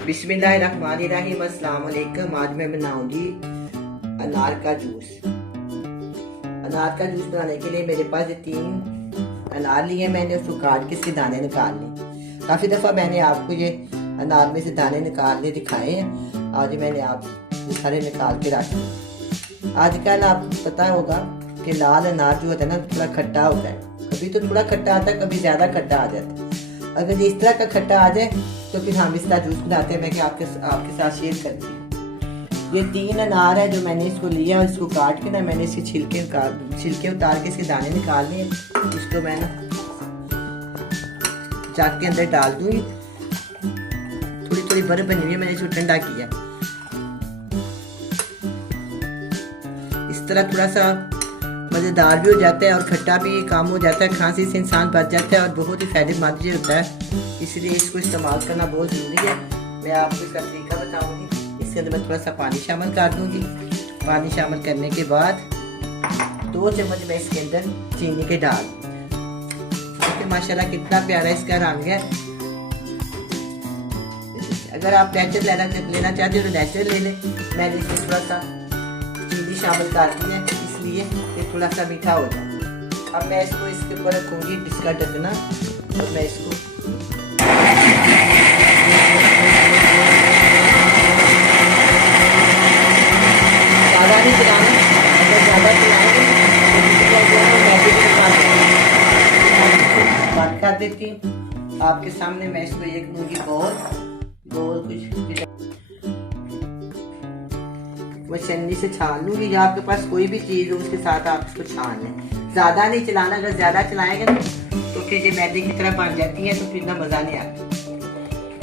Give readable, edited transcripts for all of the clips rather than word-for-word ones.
बिस्मिल्लाहिर्रहमानिर्रहीम। अस्सलाम वालेकुम। आज मैं बनाऊंगी अनार का जूस। अनार का जूस बनाने के लिए मेरे पास 3 अनार लिए मैंने, उसको काट के इसके दाने निकाल लिए। काफ़ी दफ़ा मैंने आपको ये अनार में से दाने निकालने दिखाए हैं। आज मैंने आप सारे निकाल के रखे। आजकल आपको पता होगा कि लाल अनार जो होता है ना, थोड़ा खट्टा होता है। कभी तो थोड़ा खट्टा आता है, कभी ज़्यादा खट्टा आ जाता है। अगर इस तरह का खट्टा आ जाए तो फिर हम इसका जूस बनाते हैं। मैं क्या आपके साथ शेयर करती हूँ। ये 3 अनार है जो मैंने इसको लिया और इसको काट के ना मैंने इसके छिलके उतार के इसके दाने निकाल लिए। इसको मैं ना जग के अंदर डाल दूंगी। थोड़ी थोड़ी बर्फ बनी हुई है, मैंने इसको ठंडा किया। इस तरह थोड़ा सा मज़ेदार भी हो जाता है और खट्टा भी कम हो जाता है। खांसी से इंसान बच जाता है और बहुत ही फायदेमंद ये होता है, इसलिए इसको इस्तेमाल करना बहुत ज़रूरी है। मैं आपको इसका तरीका बताऊंगी। इसके अंदर मैं थोड़ा सा पानी शामिल कर दूंगी। पानी शामिल करने के बाद 2 चम्मच मैं इसके अंदर चीनी के डाल। देखिए माशाल्लाह कितना प्यारा इसका रंग है। अगर आप नेचुरल लेना चाहते हो तो नेचुरल ले लें। मैंने इसमें थोड़ा सा चीनी शामिल कर दी है, इसलिए ये थोड़ा सा मीठा हो जाए। अब मैं इसको इसके ऊपर रखूंगी इसका ढकना और मैं इसको ज़्यादा नहीं चलाना। अगर ज़्यादा चलाएंगे तो बंद कर देती हूँ। आपके सामने मैं इसको एक लूँगी गोल कुछ मैं छन्नी से छान लूँगी, या आपके पास कोई भी चीज़ हो उसके साथ आप इसको छान लें। ज़्यादा नहीं चलाना। अगर ज़्यादा चलाएंगे ना तो फिर ये मैदे की तरह बन जाती है, तो फिर ना मज़ा नहीं आता।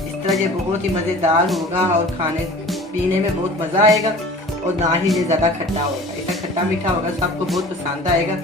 इस तरह ये बहुत ही मज़ेदार होगा और खाने पीने में बहुत मज़ा आएगा और ना ही ये ज़्यादा खट्टा होगा। ऐसा खट्टा मीठा होगा, सबको बहुत पसंद आएगा।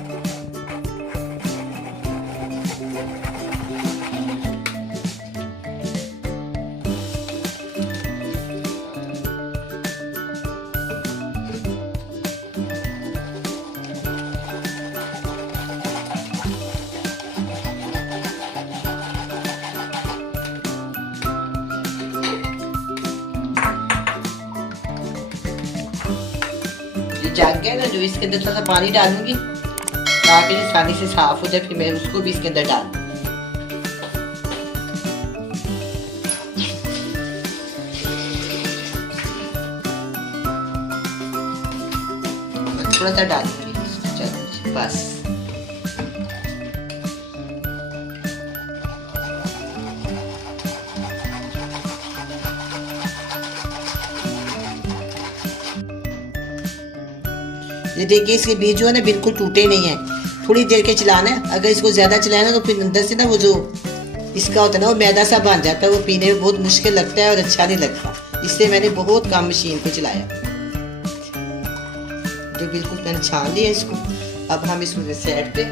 जग गया ना, जो इसके अंदर थोड़ा सा पानी डालूंगी ताकि ये आसानी से साफ हो जाए। फिर मैं उसको भी इसके अंदर डाल थोड़ा सा डालूंगी। चलो बस ये देखिए इसके बीज जो है ना बिल्कुल टूटे नहीं है। थोड़ी देर के चलाना है। अगर इसको ज़्यादा चलाए ना तो फिर अंदर से ना वो जो इसका होता है ना वो मैदा सा बन जाता है। वो पीने में बहुत मुश्किल लगता है और अच्छा नहीं लगता। इसलिए मैंने बहुत कम मशीन पे चलाया। जो बिल्कुल मैंने छान लिया इसको। अब हम इसको साइड पे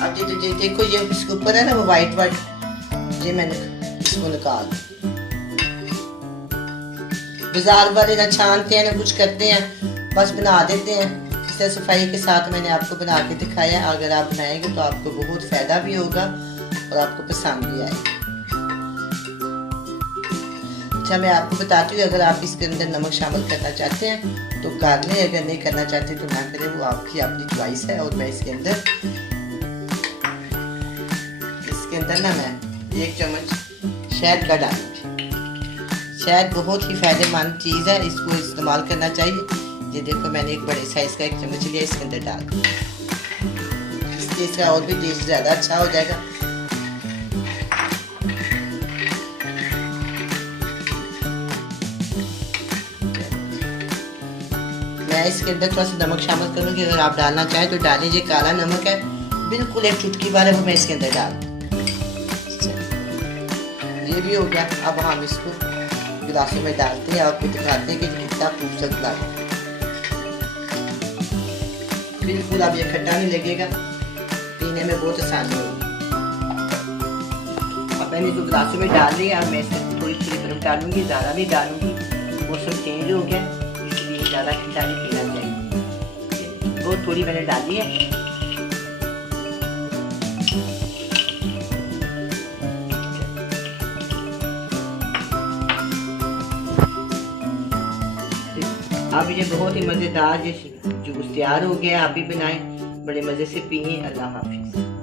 अब ये देखो ये इसके ऊपर है ना वो वाइट ये मैंने इसको निकाल। बाजार वाले ना छानते हैं ना कुछ करते हैं, बस बना देते हैं। इस तरह सफाई के साथ मैंने आपको बना के दिखाया। अगर आप बनाएंगे तो आपको बहुत फ़ायदा भी होगा और आपको पसंद भी आएगा। अच्छा मैं आपको बताती हूँ, अगर आप इसके अंदर नमक शामिल करना चाहते हैं तो कर लें, अगर नहीं करना चाहते तो ना करें, वो आपकी अपनी चॉइस है। और मैं इसके अंदर ना मैं 1 चम्मच शहद का डालूंगी। शहद बहुत ही फायदेमंद चीज़ है, इसको इस्तेमाल करना चाहिए। ये देखो मैंने एक बड़े साइज का 1 चम्मच लिया, इसके अंदर डाल। इससे इसका और भी टेस्ट ज़्यादा अच्छा हो जाएगा। मैं इसके अंदर थोड़ा सा नमक शामिल करूँगी। अगर आप डालना चाहें तो डालें। ये काला नमक है, बिल्कुल 1 चुटकी वाला, वो मैं इसके अंदर डाल। ये भी हो गया। अब हम इसको गिलासों में डालते हैं, आपको दिखाते हैं कि कितना खूबसूरत लगा। बिल्कुल अब ये खट्टा नहीं लगेगा, पीने में बहुत आसानी होगी। अब मैंने इसको गिलासों में डाल लिया। अब मैं इसमें थोड़ी थोड़ी बर्फ डालूंगी, ज़्यादा नहीं डालूंगी। मौसम चेंज हो गया इसलिए ज़्यादा खट्टा नहीं पीना चाहिए। बहुत थोड़ी मैंने डाली है। अब ये बहुत ही मज़ेदार ये जूस तैयार हो गया, आप भी बनाएं, बड़े मज़े से पिए। अल्लाह हाफिज़।